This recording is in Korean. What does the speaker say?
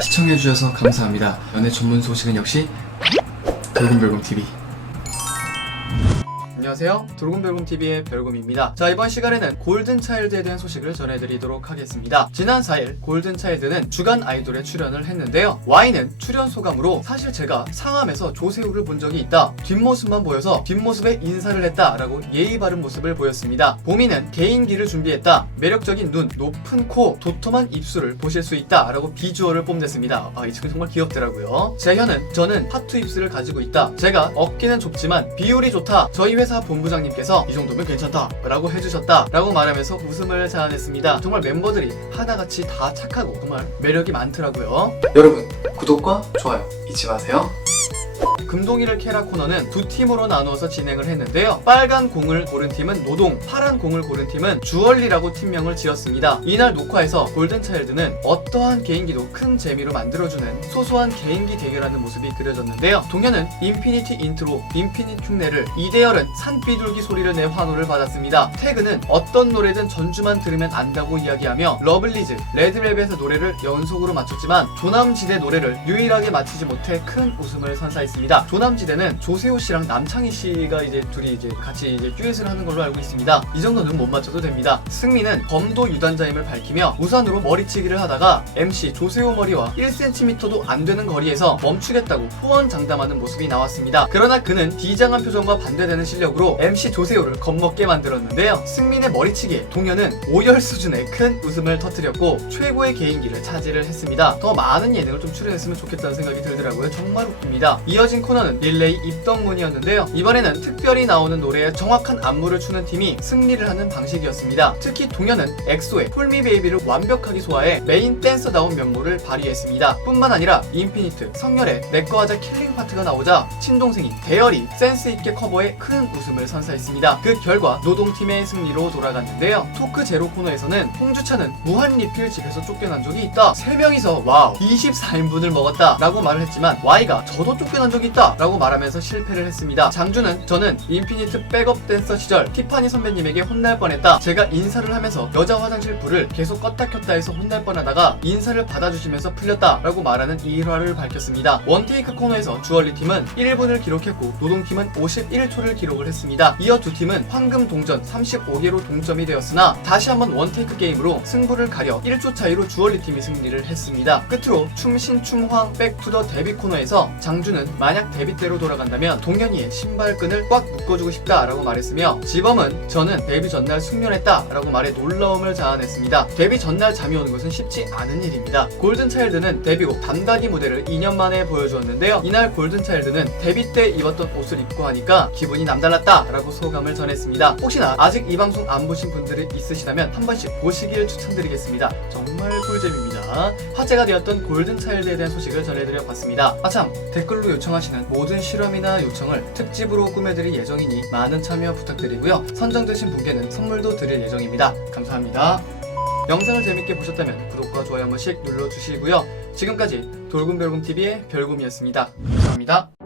시청해주셔서 감사합니다. 연애 전문 소식은 역시 돌곰별곰TV. 안녕하세요. 돌곰별곰TV의 별곰입니다. 자, 이번 시간에는 골든차일드에 대한 소식을 전해드리도록 하겠습니다. 지난 4일 골든차일드는 주간 아이돌에 출연을 했는데요. Y는 출연 소감으로 사실 제가 상암에서 조세호를 본 적이 있다. 뒷모습만 보여서 뒷모습에 인사를 했다 라고 예의 바른 모습을 보였습니다. 보미는 개인기를 준비했다. 매력적인 눈, 높은 코, 도톰한 입술을 보실 수 있다 라고 비주얼을 뽐냈습니다. 아, 이 친구 정말 귀엽더라고요. 재현은 저는 하트 입술을 가지고 있다. 제가 어깨는 좁지만 비율이 좋다. 저희 회사 본부장님께서 이 정도면 괜찮다 라고 해주셨다 라고 말하면서 웃음을 자아냈습니다. 정말 멤버들이 하나같이 다 착하고 정말 매력이 많더라고요. 여러분 구독과 좋아요 잊지 마세요. 금동이를 캐라 코너는 두 팀으로 나누어서 진행을 했는데요. 빨간 공을 고른 팀은 노동, 파란 공을 고른 팀은 주얼리라고 팀명을 지었습니다. 이날 녹화에서 골든차일드는 어떠한 개인기도 큰 재미로 만들어주는 소소한 개인기 대결하는 모습이 그려졌는데요. 동현은 인피니티 인트로, 인피니티 흉내를, 이대열은 산비둘기 소리를 내 환호를 받았습니다. 태그는 어떤 노래든 전주만 들으면 안다고 이야기하며 러블리즈, 레드벨벳의 노래를 연속으로 맞췄지만 조남지대 노래를 유일하게 맞히지 못해 큰 웃음을 선사했습니다. 조남지대는 조세호 씨랑 남창희 씨가 이제 둘이 이제 같이 이제 듀엣을 하는 걸로 알고 있습니다. 이 정도는 못 맞춰도 됩니다. 승민은 범도 유단자임을 밝히며 우산으로 머리치기를 하다가 MC 조세호 머리와 1cm도 안 되는 거리에서 멈추겠다고 후원장담하는 모습이 나왔습니다. 그러나 그는 비장한 표정과 반대되는 실력으로 MC 조세호를 겁먹게 만들었는데요. 승민의 머리치기에 동현은 오열 수준의 큰 웃음을 터뜨렸고 최고의 개인기를 차지를 했습니다. 더 많은 예능을 좀 출연했으면 좋겠다는 생각이 들더라고요. 정말 웃깁니다. 이어진 코너는 릴레이 입덕문이었는데요. 이번에는 특별히 나오는 노래에 정확한 안무를 추는 팀이 승리를 하는 방식이었습니다. 특히 동현은 엑소의 폴미 베이비를 완벽하게 소화해 메인 댄서다운 면모를 발휘했습니다. 뿐만 아니라 인피니트, 성열의 내꺼 하자 킬링 파트가 나오자 친동생이 대열이 센스 있게 커버해 큰 웃음을 선사했습니다. 그 결과 노동팀의 승리로 돌아갔는데요. 토크 제로 코너에서는 홍주찬은 무한 리필 집에서 쫓겨난 적이 있다. 3명이서 와우 24인분을 먹었다 라고 말을 했지만 Y가 저도 쫓겨난 적이 있다 라고 말하면서 실패를 했습니다. 장주는 저는 인피니트 백업 댄서 시절 티파니 선배님에게 혼날 뻔했다. 제가 인사를 하면서 여자 화장실 불을 계속 껐다 켰다 해서 혼날 뻔하다가 인사를 받아주시면서 풀렸다 라고 말하는 이 일화를 밝혔습니다. 원테이크 코너에서 주얼리 팀은 1분을 기록했고 노동팀은 51초를 기록을 했습니다. 이어 두 팀은 황금 동전 35개로 동점이 되었으나 다시 한번 원테이크 게임으로 승부를 가려 1초 차이로 주얼리 팀이 승리를 했습니다. 끝으로 춤신춤황 백투더 데뷔 코너에서 장주는 만약 데뷔 때로 돌아간다면 동현이의 신발끈을 꽉 묶어주고 싶다라고 말했으며 지범은 저는 데뷔 전날 숙면했다라고 말해 놀라움을 자아냈습니다. 데뷔 전날 잠이 오는 것은 쉽지 않은 일입니다. 골든차일드는 데뷔곡 담다기 무대를 2년 만에 보여주었는데요. 이날 골든차일드는 데뷔 때 입었던 옷을 입고 하니까 기분이 남달랐다라고 소감을 전했습니다. 혹시나 아직 이 방송 안 보신 분들이 있으시다면 한 번씩 보시길 추천드리겠습니다. 정말 꿀잼입니다. 화제가 되었던 골든차일드에 대한 소식을 전해드려 봤습니다. 아참 댓글로 요청하시는 모든 실험이나 요청을 특집으로 꾸며드릴 예정이니 많은 참여 부탁드리고요. 선정되신 분께는 선물도 드릴 예정입니다. 감사합니다. 영상을 재밌게 보셨다면 구독과 좋아요 한 번씩 눌러주시고요. 지금까지 돌곰별곰TV의 별곰이었습니다. 감사합니다.